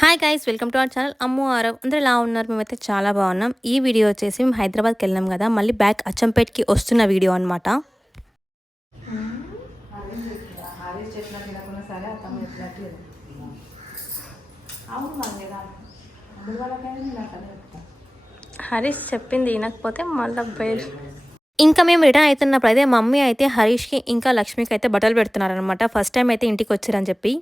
Hi guys, welcome to our channel Ammu Aarav. అందరూ ఎలా ఉన్నారు? మేమైతే చాలా బాగున్నాం. ఈ వీడియో వచ్చేసి మేము హైదరాబాద్కి వెళ్ళాం కదా, మళ్ళీ బ్యాక్ అచ్చంపేట్కి వస్తున్న వీడియో అనమాట. హరీష్ చెప్పింది వినకపోతే మళ్ళీ బయలు. ఇంకా మేము రిటర్న్ అవుతున్నప్పుడు అయితే మమ్మీ అయితే హరీష్కి ఇంకా లక్ష్మికి అయితే బట్టలు పెడుతున్నారనమాట. ఫస్ట్ టైం అయితే ఇంటికి వచ్చారని చెప్పి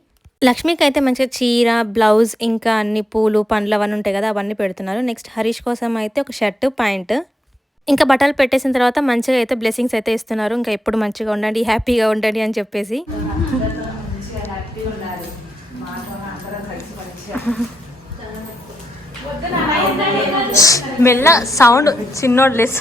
లక్ష్మికి అయితే మంచిగా చీర, బ్లౌజ్, ఇంకా అన్ని పూలు, పండ్లు అవన్నీ ఉంటాయి కదా, అవన్నీ పెడుతున్నారు. నెక్స్ట్ హరీష్ కోసం అయితే ఒక షర్ట్, ప్యాంట్, ఇంకా బట్టలు పెట్టేసిన తర్వాత మంచిగా అయితే బ్లెస్సింగ్స్ అయితే ఇస్తున్నారు. ఇంకా ఎప్పుడు మంచిగా ఉండండి, హ్యాపీగా ఉండండి అని చెప్పేసి. మెల్ల సౌండ్ చిన్నోడు లెస్.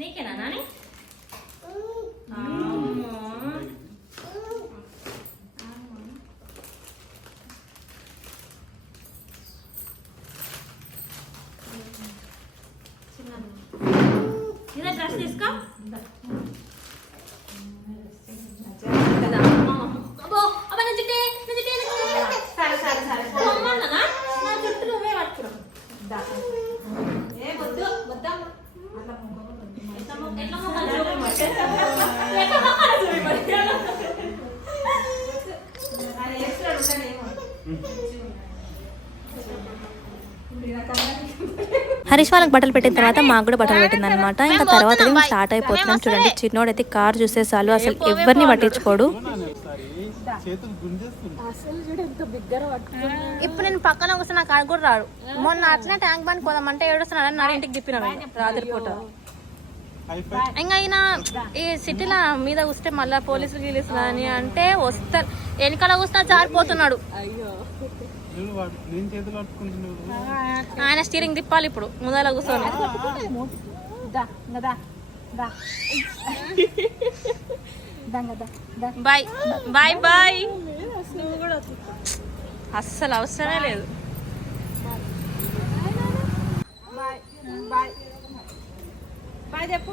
నీకేనా నాని? ఇదే డ్రెస్ తీసుకో. హరీష్ వాళ్ళకి బట్టలు పెట్టిన తర్వాత మాకు కూడా బట్టలు పెట్టింది అనమాట. ఇంకా తర్వాత స్టార్ట్ అయిపోతున్నాం. చూడండి, చిన్నోడు అయితే కార్ చూసే చాలు అసలు ఎవరిని పట్టించుకోడు. ఇప్పుడు నేను పక్కన కూర్చొని నాకు ఆడ కూడా రాడు. మొన్న అట్లనే ట్యాంక్ బండ్ పోదామంటే ఏడుస్తున్నాడని నా ఇంటికి తిప్పినాం రాత్రిపూట. ఇంకా అయినా ఈ సిటీల మీద కూస్తే మళ్ళా పోలీసులు గీలీసులు అని అంటే వస్తారు, వెనకాల కూస్తా జారిపోతున్నాడు. ఆయన స్టీరింగ్ తిప్పాలి ఇప్పుడు ముందర కూర్చొని. Bye bye bye. అస్సలు అవసరమే లేదు.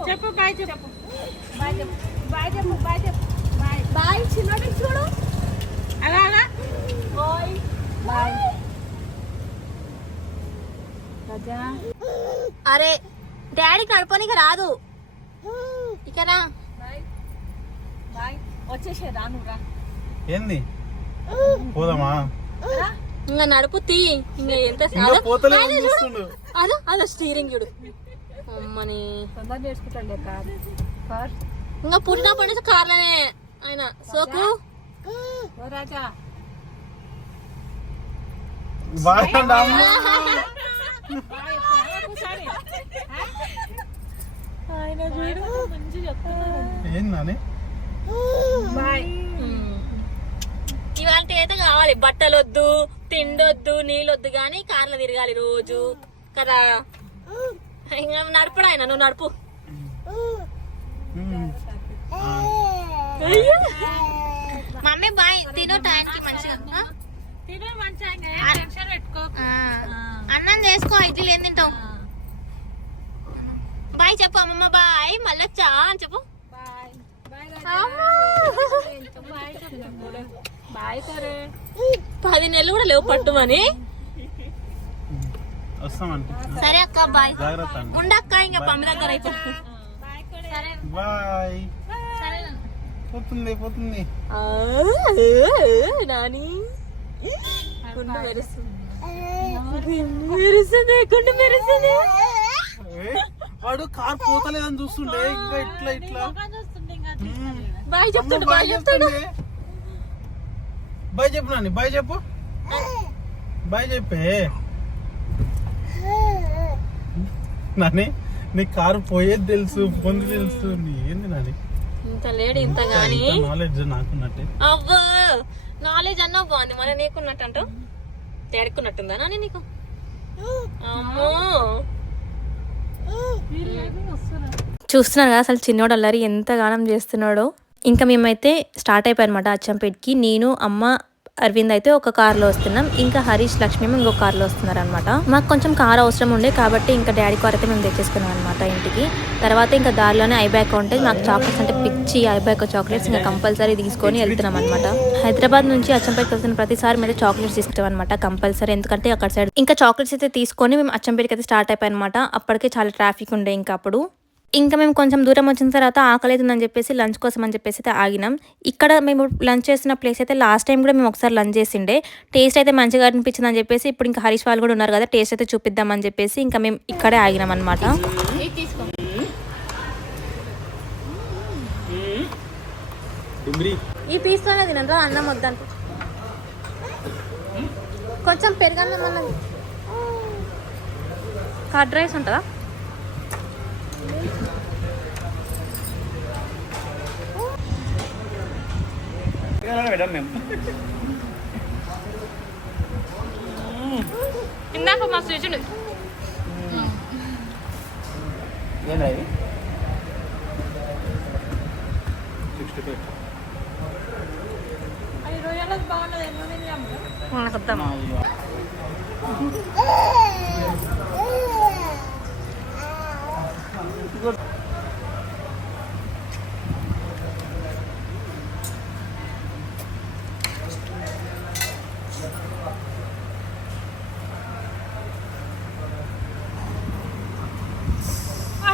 చెప్పు బాయ్, చెప్పు బాయ్, చెప్పు బాయ్, చెప్పు బాయ్, చెప్పు బాయ్ బాయ్. చిన్నోడికి చూడు అలా అలా. Bye bye. అరే డాడీకి నడపనికి రాదు. ఇక్కడ వచ్చేసే రాను రా. ఏంది పోదామా? ఇంకా నడుపు తీ. ఇంకా ఎంత అదో అదో స్టీరింగ్ చూడు. అమ్మని ఇంకా పుట్టినప్పటి నుంచి కార్లనే ఆయన సోకు. రాజా ఇవాళ అయితే కావాలి. బట్టలు వద్దు, తిండొద్దు, నీళ్ళొద్దు, కానీ కార్లో తిరగాలి రోజు కదా. ఇంకా నడుపుడు ఆయన, నువ్వు నడుపు. Mummy bye. తిను టైంకి మంచిగా అన్నం చేసుకో. ఇడ్లీ ఏం తింటావు? బాయ్ చెప్పు అమ్మమ్మ. బాయ్ మళ్ళొచ్చా అని చెప్పు. బాయ్. 10 నెలలు కూడా లేవు పట్టుమని. సరే అక్క బాయ్. ఉండక్క ఇంకా పమ్మి దగ్గర అయితే. నాని గుండు మెరుస్తుంది, గుండు మెరుస్తుంది. వాడు కార్ పోతలేదని చూస్తుండే ఇంకా ఇట్లా ఇట్లా. బాయ్ చెప్తాడు, బాయ్ చెప్తాడు. బాయ్ చెప్పు నాని, బాయ్ చెప్పు, బాయ్ చెప్పే. నాని నీ కారు పోయేది తెలుసు, పొంది తెలుసు. ఏంది నాని ఇంత లేడు ఇంత గానీ నాలెడ్జ్ నాకున్నట్టే. అవ్వా నాలెడ్జ్ అన్నా బాగుంది, మన నీకున్నట్టు అంటావు. తేడుకున్నట్టుందా నాని నీకు? అమ్మో చూస్తున్నారు కదా అసలు చిన్నోడు అల్లరి ఎంత గానం చేస్తున్నాడో. ఇంకా మేమైతే స్టార్ట్ అయిపోయానమాట అచ్చంపేట్కి. నేను, అమ్మ, అరవింద్ అయితే ఒక కార్లో వస్తున్నాం, ఇంకా హరీష్ లక్ష్మి ఇంకో కార్లో వస్తున్నారనమాట. మాకు కొంచెం కార్ అవసరం ఉండే కాబట్టి ఇంకా డాడీ కార్ అయితే మేము తెచ్చేసుకున్నాం అనమాట ఇంటికి. తర్వాత ఇంకా దారిలోనే ఐబ్యాక్ ఉంటే మాకు చాక్లెట్స్ అంటే పిచ్చి, ఐబ్యాక్ చాక్లెట్స్ ఇంకా కంపల్సరీ తీసుకొని వెళ్తున్నాం అనమాట. హైదరాబాద్ నుంచి అచ్చంపేటకి వెళ్తున్న ప్రతిసారి మీద చాక్లెట్స్ తీసుకుంటాం అనమాట కంపల్సరీ, ఎందుకంటే అక్కడ సైడ్ ఇంకా చాక్లెట్స్ అయితే తీసుకొని మేము అచ్చంపేటకి అయితే స్టార్ట్ అయిపోయి అనమాట. అప్పటికే చాలా ట్రాఫిక్ ఉండే ఇంకా మేము కొంచెం దూరం వచ్చిన తర్వాత ఆకలి అవుతుందని చెప్పేసి లంచ్ కోసం అని చెప్పేసి అయితే ఆగినాం. ఇక్కడ మేము లంచ్ చేసిన ప్లేస్ అయితే లాస్ట్ టైం కూడా మేము ఒకసారి లంచ్ చేసిండే, టేస్ట్ అయితే మంచిగా అనిపించింది అని చెప్పేసి ఇప్పుడు ఇంకా హరీష్ వాళ్ళు కూడా ఉన్నారు కదా, టేస్ట్ అయితే చూపిద్దామని చెప్పేసి ఇంకా మేము ఇక్కడే ఆగినాం అనమాట. ఈ పీస్తోనే తినండి, అన్నం వద్దాను, కొంచెం పెరుగన్నం అన్నది. కర్డ్ రైస్ ఉంటుందా? ఇందాక మస్తు తెచ్చిండు.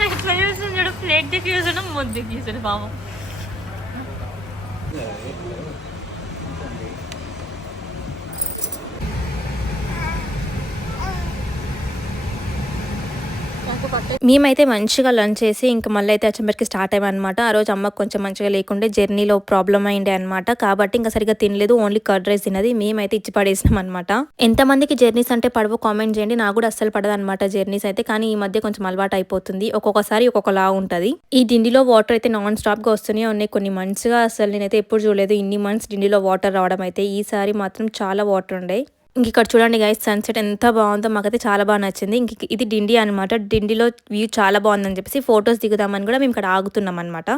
ఎట్లా చూసాడు, ప్లేట్ దిక్కు చూసాడు, ముద్దు దిక్కు చూసాడు పాపం. మేమైతే మంచిగా లంచ్ చేసి ఇంకా మళ్ళీ అయితే అచ్చంపేటకి స్టార్ట్ అయ్యామన్నమాట. ఆ రోజు అమ్మకు కొంచెం మంచిగా లేకుండే, జర్నీలో ప్రాబ్లం అయిండే అనమాట, కాబట్టి ఇంకా సరిగ్గా తినలేదు, ఓన్లీ కర్డ్ రైస్ తినది. మేమైతే ఇచ్చి పడేసినాం అనమాట. ఎంతమందికి జర్నీస్ అంటే పడవో కామెంట్ చేయండి, నాకు కూడా అస్సలు పడదు అనమాట జర్నీస్ అయితే, కానీ ఈ మధ్య కొంచెం అలవాటు అయిపోతుంది, ఒక్కొక్కసారి ఒక్కొక్కలా ఉంటుంది. ఈ డిండిలో వాటర్ అయితే నాన్ స్టాప్ గా వస్తూనే ఉన్నాయి కొన్ని మంత్స్గా, అసలు నేనైతే ఎప్పుడు చూడలేదు ఇన్ని మంత్స్ డిండిలో వాటర్ రావడం అయితే. ఈసారి మాత్రం చాలా వాటర్ ఉండే. ఇంక ఇక్కడ చూడండి గైస్, సన్సెట్ ఎంత బాగుందో, మాకైతే చాలా బాగా నచ్చింది. ఇంక ఇది డిండి అనమాట, డిండిలో వ్యూ చాలా బాగుందని చెప్పేసి ఫొటోస్ దిగుదామని కూడా మేము ఇక్కడ ఆగుతున్నాం అనమాట.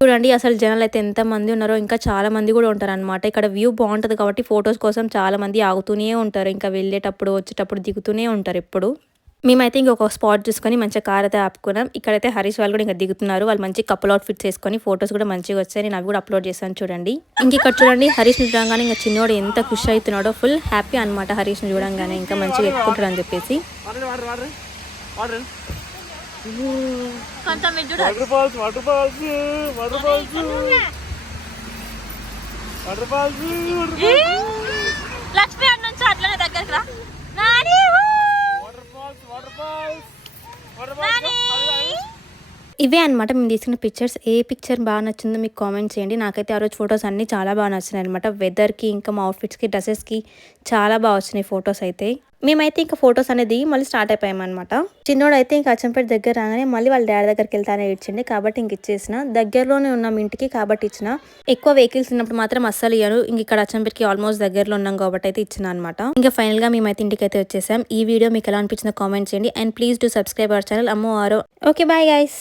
చూడండి అసలు జనాలు అయితే ఎంత మంది ఉన్నారో, ఇంకా చాలా మంది కూడా ఉంటారు అనమాట. ఇక్కడ వ్యూ బాగుంటుంది కాబట్టి ఫొటోస్ కోసం చాలా మంది ఆగుతూనే ఉంటారు, ఇంకా వెళ్ళేటప్పుడు వచ్చేటప్పుడు దిగుతూనే ఉంటారు ఎప్పుడు. మేమైతే ఇంకొక స్పాట్ చూసుకొని మంచిగా కార్ అయితే ఆపుకున్నాం. ఇక్కడైతే హరీష్ వాళ్ళు కూడా ఇంకా దిగుతున్నారు, వాళ్ళు మంచి కపుల్ అవుట్ఫిట్స్ వేసుకొని ఫొటోస్ కూడా మంచిగా వచ్చాయి, నేను అవి కూడా అప్లోడ్ చేశాను చూడండి. ఇంక ఇక్కడ చూడండి హరీష్ ని చూడంగానే ఇంకా చిన్నోడు ఎంత ఖుషి అవుతున్నాడో, ఫుల్ హ్యాపీ అనమాట హరీష్ ని చూడంగానే, ఇంకా మంచిగా ఎక్కుంటాడు అని చెప్పేసి. లక్ష్మి అన్న అట్లనే దగ్గరికి రా. ఇవే అనమాట మేము తీసుకున్న పిక్చర్స్. ఏ పిక్చర్ బాగా నచ్చిందో మీకు కామెంట్ చేయండి. నాకైతే ఆ రోజు ఫొటోస్ అన్నీ చాలా బాగా నచ్చినాయి అనమాట. వెదర్కి ఇంకా మా అవుట్ఫిట్స్కి డ్రెస్సెస్కి చాలా బాగా వచ్చినాయి ఫొటోస్ అయితే. మేమైతే ఇంకా ఫొటోస్ అనేది మళ్ళీ స్టార్ట్ అయిపోయామన్నమాట. చిన్నోడు అయితే ఇంకా అచ్చంపేట దగ్గర రాగానే మళ్ళీ వాళ్ళ డాడీ దగ్గరికి వెళ్తానే ఇచ్చిండే, కాబట్టి ఇంక ఇచ్చేసిన. దగ్గరలోనే ఉన్నాం ఇంటికి కాబట్టి ఇచ్చిన. ఎక్కువ వెహికల్స్ ఉన్నప్పుడు మాత్రం అస్సలు ఇయ్యాను, ఇంక ఇక్కడ అచ్చంపేటకి ఆల్మోస్ట్ దగ్గరలో ఉన్నాం కాబట్టి అయితే ఇచ్చిన అనమాట. ఇంకా ఫైనల్ గా మేమైతే ఇంటికి అయితే వచ్చేసాం. ఈ వీడియో మీకు ఎలా అనిపించిందో కామెంట్ చేయండి, and please do subscribe our channel అమ్మో ఆరో. Okay bye guys.